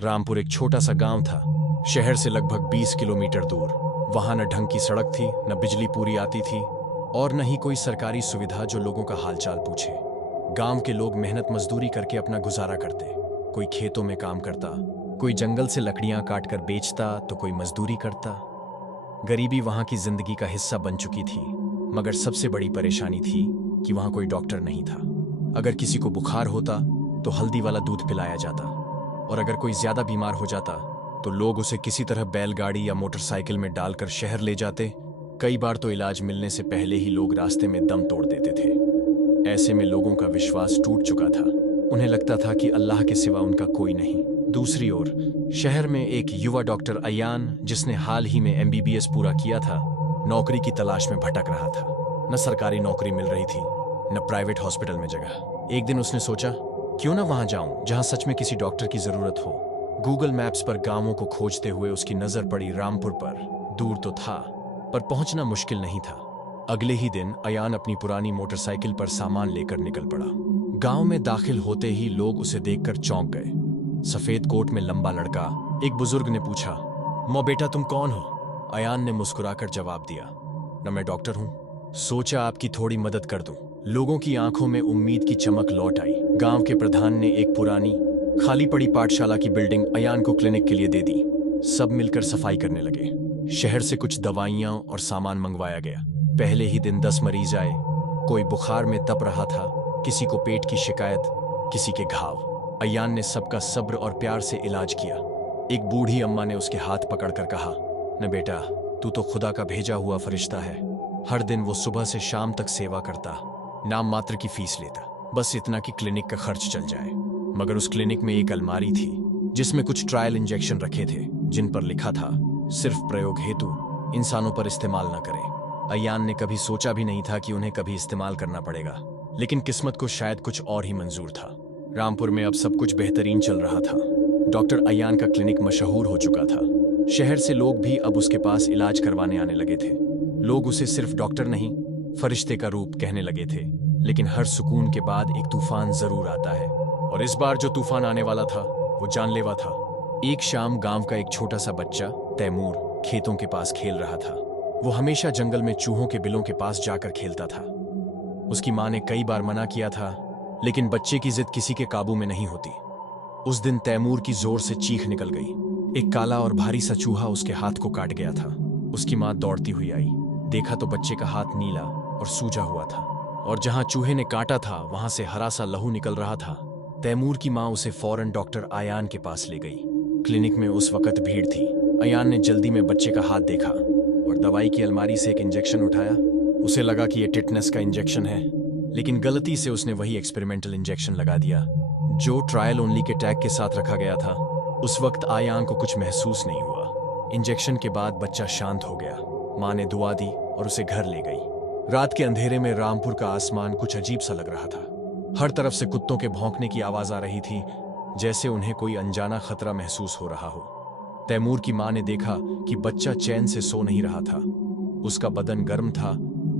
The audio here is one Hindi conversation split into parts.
रामपुर एक छोटा सा गांव था, शहर से लगभग 20 किलोमीटर दूर। वहां न ढंग की सड़क थी, न बिजली पूरी आती थी और न ही कोई सरकारी सुविधा जो लोगों का हालचाल पूछे। गांव के लोग मेहनत मजदूरी करके अपना गुजारा करते। कोई खेतों में काम करता, कोई जंगल से लकड़ियां काटकर बेचता, तो कोई मजदूरी करता। गरीबी वहां की जिंदगी का हिस्सा बन चुकी थी, मगर सबसे बड़ी परेशानी थी कि वहां कोई डॉक्टर नहीं था। अगर किसी को बुखार होता तो हल्दी वाला दूध पिलाया जाता, और अगर कोई ज्यादा बीमार हो जाता तो लोग उसे किसी तरह बैलगाड़ी या मोटरसाइकिल में डालकर शहर ले जाते। कई बार तो इलाज मिलने से पहले ही लोग रास्ते में दम तोड़ देते थे। ऐसे में लोगों का विश्वास टूट चुका था। उन्हें लगता था कि अल्लाह के सिवा उनका कोई नहीं। दूसरी ओर शहर में एक युवा डॉक्टर अयान, जिसने हाल ही में एमबीबीएस पूरा किया था, नौकरी की तलाश में भटक रहा था। न सरकारी नौकरी मिल रही थी, न प्राइवेट हॉस्पिटल में जगह। एक दिन उसने सोचा, क्यों ना वहां जाऊं जहां सच में किसी डॉक्टर की जरूरत हो। गूगल मैप्स पर गांवों को खोजते हुए उसकी नजर पड़ी रामपुर पर। दूर तो था, पर पहुंचना मुश्किल नहीं था। अगले ही दिन अयान अपनी पुरानी मोटरसाइकिल पर सामान लेकर निकल पड़ा। गांव में दाखिल होते ही लोग उसे देखकर चौंक गए। सफेद कोट में लंबा लड़का, एक बुजुर्ग ने पूछा, मो बेटा तुम कौन हो? अयान ने मुस्कुराकर जवाब दिया, न मैं डॉक्टर हूं, सोचा आपकी थोड़ी मदद कर दूं। लोगों की आंखों में उम्मीद की चमक लौट आई। गांव के प्रधान ने एक पुरानी खाली पड़ी पाठशाला की बिल्डिंग अयान को क्लिनिक के लिए दे दी। सब मिलकर सफाई करने लगे। शहर से कुछ दवाइयां और सामान मंगवाया गया। पहले ही दिन 10 मरीज आए। कोई बुखार में तप रहा था, किसी को पेट की शिकायत, किसी के घाव। अयान ने सबका सब्र और प्यार से इलाज किया। एक बूढ़ी अम्मा ने उसके हाथ पकड़कर कहा, न बेटा, तू तो खुदा का भेजा हुआ फरिश्ता है। हर दिन वो सुबह से शाम तक सेवा करता, नाम मात्र की फीस लेता, बस इतना कि क्लिनिक का खर्च चल जाए। मगर उस क्लिनिक में एक अलमारी थी जिसमें कुछ ट्रायल इंजेक्शन रखे थे, जिन पर लिखा था, सिर्फ प्रयोग हेतु, इंसानों पर इस्तेमाल न करें। अयान ने कभी सोचा भी नहीं था कि उन्हें कभी इस्तेमाल करना पड़ेगा, लेकिन किस्मत को शायद कुछ और ही मंजूर था। रामपुर में अब सब कुछ बेहतरीन चल रहा था। डॉक्टर अयान का क्लिनिक मशहूर हो चुका था। शहर से लोग भी अब उसके पास इलाज करवाने आने लगे थे। लोग उसे सिर्फ डॉक्टर नहीं, फरिश्ते का रूप कहने लगे थे। लेकिन हर सुकून के बाद एक तूफान जरूर आता है, और इस बार जो तूफान आने वाला था वो जानलेवा था। एक शाम गांव का एक छोटा सा बच्चा तैमूर खेतों के पास खेल रहा था। वो हमेशा जंगल में चूहों के बिलों के पास जाकर खेलता था। उसकी मां ने कई बार मना किया था, लेकिन बच्चे की जिद किसी के काबू में नहीं होती। उस दिन तैमूर की जोर से चीख निकल गई। एक काला और भारी सा चूहा उसके हाथ को काट गया था। उसकी मां दौड़ती हुई आई। देखा तो बच्चे का हाथ नीला और सूजा हुआ था, और जहां चूहे ने काटा था वहां से हरा सा लहू निकल रहा था। तैमूर की मां उसे फौरन डॉक्टर अयान के पास ले गई। क्लिनिक में उस वक्त भीड़ थी। अयान ने जल्दी में बच्चे का हाथ देखा और दवाई की अलमारी से एक इंजेक्शन उठाया। उसे लगा कि यह टिटनेस का इंजेक्शन है, लेकिन गलती से उसने वही एक्सपेरिमेंटल इंजेक्शन लगा दिया जो ट्रायल ओनली के टैग के साथ रखा गया था। उस वक्त अयान को कुछ महसूस नहीं हुआ। इंजेक्शन के बाद बच्चा शांत हो गया। मां ने दुआ दी और उसे घर ले गई। रात के अंधेरे में रामपुर का आसमान कुछ अजीब सा लग रहा था। हर तरफ से कुत्तों के भौंकने की आवाज आ रही थी, जैसे उन्हें कोई अनजाना खतरा महसूस हो रहा हो। तैमूर की मां ने देखा कि बच्चा चैन से सो नहीं रहा था। उसका बदन गर्म था,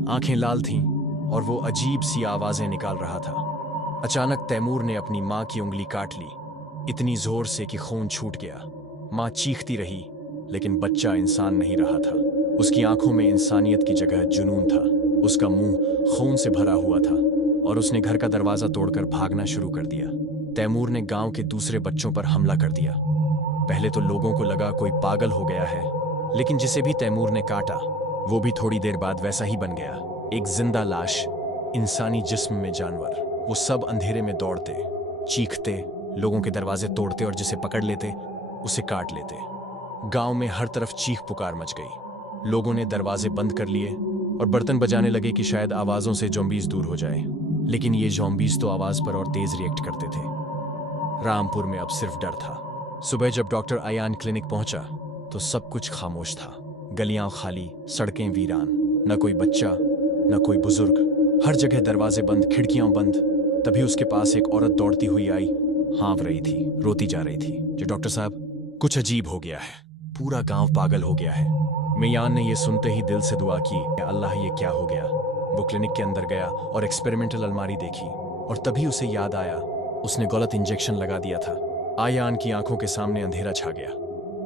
आंखें लाल थीं और वो अजीब सी आवाजें निकाल रहा था। अचानक तैमूर ने अपनी मां की उंगली काट ली, इतनी जोर से कि खून छूट गया। मां चीखती रही, लेकिन बच्चा इंसान नहीं रहा था। उसकी आंखों में इंसानियत की जगह जुनून था। उसका मुंह खून से भरा हुआ था और उसने घर का दरवाजा तोड़कर भागना शुरू कर दिया। तैमूर ने गांव के दूसरे बच्चों पर हमला कर दिया। पहले तो लोगों को लगा कोई पागल हो गया है, लेकिन जिसे भी तैमूर ने काटा वो भी थोड़ी देर बाद वैसा ही बन गया, एक जिंदा लाश, इंसानी जिस्म में जानवर। वो सब अंधेरे में दौड़ते, चीखते, लोगों के दरवाजे तोड़ते और जिसे पकड़ लेते उसे काट लेते। गांव में हर तरफ चीख पुकार मच गई। लोगों ने दरवाजे बंद कर लिए और बर्तन बजाने लगे कि शायद आवाजों से ज़ॉम्बीज़ दूर हो जाए, लेकिन ये ज़ॉम्बीज़ तो आवाज पर और तेज रिएक्ट करते थे। रामपुर में अब सिर्फ डर था। सुबह जब डॉक्टर अयान क्लिनिक पहुंचा तो सब कुछ खामोश था। गलियां खाली, सड़कें वीरान, न कोई बच्चा, न कोई बुजुर्ग। हर जगह दरवाजे बंद, खिड़कियां बंद। तभी उसके पास एक औरत दौड़ती हुई आई, हाँफ रही थी, रोती जा रही थी। जो डॉक्टर साहब, कुछ अजीब हो गया है, पूरा गांव पागल हो गया है। मियान ने यह सुनते ही दिल से दुआ की, अल्लाह ये क्या हो गया। वो क्लिनिक के अंदर गया और एक्सपेरिमेंटल अलमारी देखी, और तभी उसे याद आया उसने गलत इंजेक्शन लगा दिया था। आयान की आंखों के सामने अंधेरा छा गया।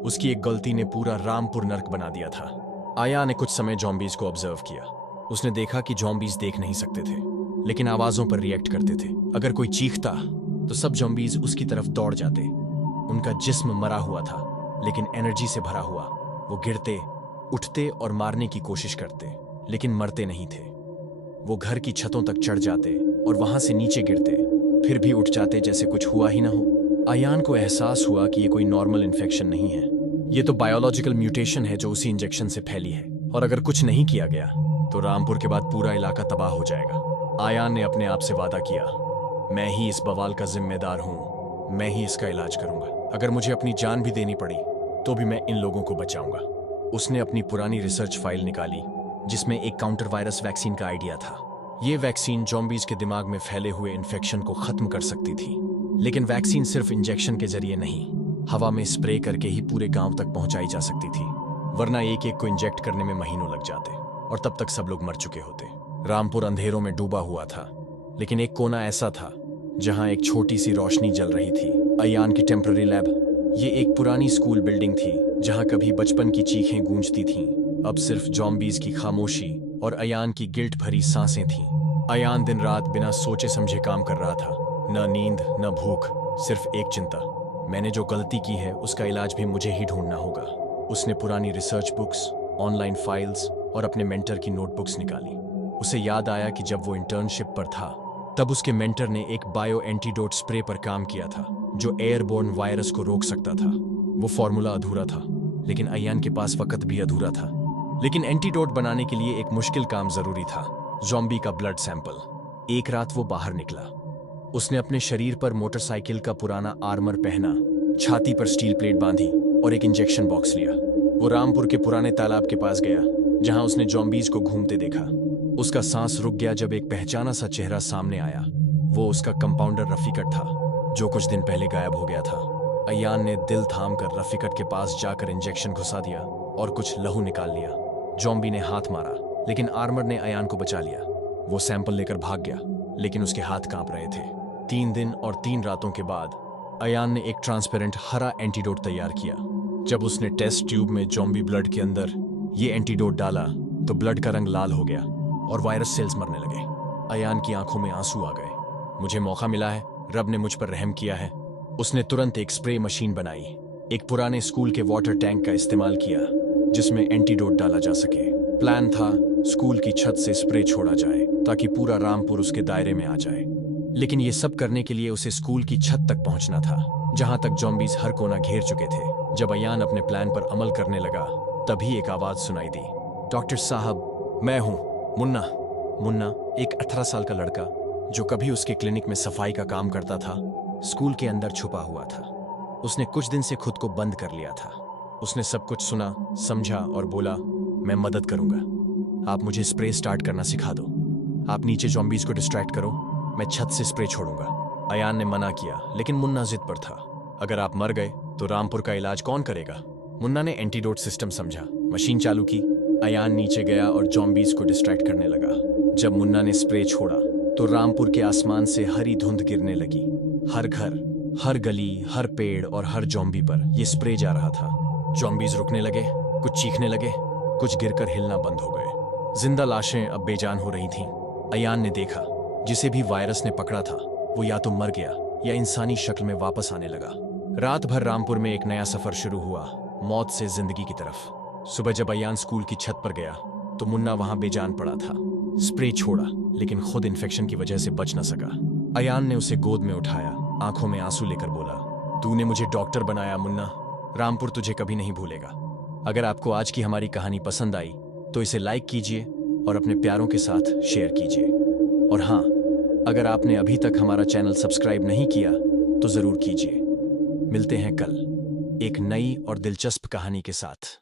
उसकी एक गलती ने पूरा रामपुर नर्क बना दिया था। आया ने कुछ समय जॉम्बीज को ऑब्जर्व किया। उसने देखा कि जॉम्बीज देख नहीं सकते थे, लेकिन आवाजों पर रिएक्ट करते थे। अगर कोई चीखता तो सब जॉम्बीज उसकी तरफ दौड़ जाते। उनका जिस्म मरा हुआ था, लेकिन एनर्जी से भरा हुआ। वो गिरते, उठते और मारने की कोशिश करते, लेकिन मरते नहीं थे। वो घर की छतों तक चढ़ जाते और वहां से नीचे गिरते, फिर भी उठ जाते जैसे कुछ हुआ ही ना हो। आयान को एहसास हुआ कि ये कोई नॉर्मल इन्फेक्शन नहीं है। ये तो बायोलॉजिकल म्यूटेशन है जो उसी इंजेक्शन से फैली है, और अगर कुछ नहीं किया गया तो रामपुर के बाद पूरा इलाका तबाह हो जाएगा। आयान ने अपने आप से वादा किया, मैं ही इस बवाल का जिम्मेदार हूं, मैं ही इसका इलाज करूंगा। अगर मुझे अपनी जान भी देनी पड़ी तो भी मैं इन लोगों को बचाऊंगा। उसने अपनी पुरानी रिसर्च फाइल निकाली, जिसमें एक काउंटर वायरस वैक्सीन का आइडिया था। ये वैक्सीन जॉम्बीज के दिमाग में फैले हुए इन्फेक्शन को खत्म कर सकती थी। लेकिन वैक्सीन सिर्फ इंजेक्शन के जरिए नहीं, हवा में स्प्रे करके ही पूरे गांव तक पहुंचाई जा सकती थी, वरना एक एक को इंजेक्ट करने में महीनों लग जाते और तब तक सब लोग मर चुके होते। रामपुर अंधेरों में डूबा हुआ था, लेकिन एक कोना ऐसा था जहां एक छोटी सी रोशनी जल रही थी। अयान की टेम्पररी लैब। ये एक पुरानी स्कूल बिल्डिंग थी जहां कभी बचपन की चीखें गूंजती थीं। अब सिर्फ जॉम्बीज की खामोशी और अयान की गिल्ट भरी सांसें थीं। अयान दिन रात बिना सोचे समझे काम कर रहा था। न नींद, न भूख, सिर्फ एक चिंता, मैंने जो गलती की है उसका इलाज भी मुझे ही ढूंढना होगा। उसने पुरानी रिसर्च बुक्स, ऑनलाइन फाइल्स और अपने मेंटर की नोटबुक्स निकाली। उसे याद आया कि जब वो इंटर्नशिप पर था तब उसके मेंटर ने एक बायो एंटीडोट स्प्रे पर काम किया था जो एयरबोर्न वायरस को रोक सकता था। वो फॉर्मूला अधूरा था, लेकिन अयान के पास वक्त भी अधूरा था। लेकिन एंटीडोट बनाने के लिए एक मुश्किल काम जरूरी था, ज़ॉम्बी का ब्लड सैंपल। एक रात वो बाहर निकला। उसने अपने शरीर पर मोटरसाइकिल का पुराना आर्मर पहना, छाती पर स्टील प्लेट बांधी और एक इंजेक्शन बॉक्स लिया। वो रामपुर के पुराने तालाब के पास गया जहां उसने जॉम्बीज को घूमते देखा। उसका सांस रुक गया जब एक पहचाना सा चेहरा सामने आया। वो उसका कंपाउंडर रफीकट था, जो कुछ दिन पहले गायब हो गया था। अयान ने दिल थाम कर रफीकट के पास जाकर इंजेक्शन घुसा दिया और कुछ लहू निकाल लिया। जॉम्बी ने हाथ मारा, लेकिन आर्मर ने अयान को बचा लिया। वो सैंपल लेकर भाग गया, लेकिन उसके हाथ कांप रहे थे। 3 दिन और 3 रातों के बाद अयान ने एक ट्रांसपेरेंट हरा एंटीडोट तैयार किया। जब उसने टेस्ट ट्यूब में जॉम्बी ब्लड के अंदर ये एंटीडोट डाला तो ब्लड का रंग लाल हो गया और वायरस सेल्स मरने लगे। अयान की आंखों में आंसू आ गए। मुझे मौका मिला है, रब ने मुझ पर रहम किया है। उसने तुरंत एक स्प्रे मशीन बनाई, एक पुराने स्कूल के वाटर टैंक का इस्तेमाल किया जिसमें एंटीडोट डाला जा सके। प्लान था स्कूल की छत से स्प्रे छोड़ा जाए ताकि पूरा रामपुर उसके दायरे में आ जाए। लेकिन ये सब करने के लिए उसे स्कूल की छत तक पहुंचना था, जहां तक जॉम्बीज हर कोना घेर चुके थे। जब अयान अपने प्लान पर अमल करने लगा तभी एक आवाज सुनाई दी, डॉक्टर साहब, मैं हूं मुन्ना। मुन्ना एक 18 साल का लड़का जो कभी उसके क्लिनिक में सफाई का काम करता था, स्कूल के अंदर छुपा हुआ था। उसने कुछ दिन से खुद को बंद कर लिया था। उसने सब कुछ सुना, समझा और बोला, मैं मदद करूंगा। आप मुझे स्प्रे स्टार्ट करना सिखा दो। आप नीचे जॉम्बीज को डिस्ट्रैक्ट करो, मैं छत से स्प्रे छोड़ूंगा। अयान ने मना किया, लेकिन मुन्ना जिद पर था। अगर आप मर गए तो रामपुर का इलाज कौन करेगा? मुन्ना ने एंटीडोट सिस्टम समझा, मशीन चालू की। अयान नीचे गया और जॉम्बीज को डिस्ट्रैक्ट करने लगा। जब मुन्ना ने स्प्रे छोड़ा तो रामपुर के आसमान से हरी धुंध गिरने लगी। हर घर, हर गली, हर पेड़ और हर जॉम्बी पर यह स्प्रे जा रहा था। जॉम्बीज रुकने लगे, कुछ चीखने लगे, कुछ गिरकर हिलना बंद हो गए। जिंदा लाशें अब बेजान हो रही थीं। अयान ने देखा, जिसे भी वायरस ने पकड़ा था वो या तो मर गया या इंसानी शक्ल में वापस आने लगा। रात भर रामपुर में एक नया सफर शुरू हुआ, मौत से जिंदगी की तरफ। सुबह जब अयान स्कूल की छत पर गया तो मुन्ना वहां बेजान पड़ा था। स्प्रे छोड़ा, लेकिन खुद इन्फेक्शन की वजह से बच न सका। अयान ने उसे गोद में उठाया, आंखों में आंसू लेकर बोला, तूने मुझे डॉक्टर बनाया मुन्ना, रामपुर तुझे कभी नहीं भूलेगा। अगर आपको आज की हमारी कहानी पसंद आई तो इसे लाइक कीजिए और अपने प्यारों के साथ शेयर कीजिए। और हाँ, अगर आपने अभी तक हमारा चैनल सब्सक्राइब नहीं किया तो जरूर कीजिए। मिलते हैं कल एक नई और दिलचस्प कहानी के साथ।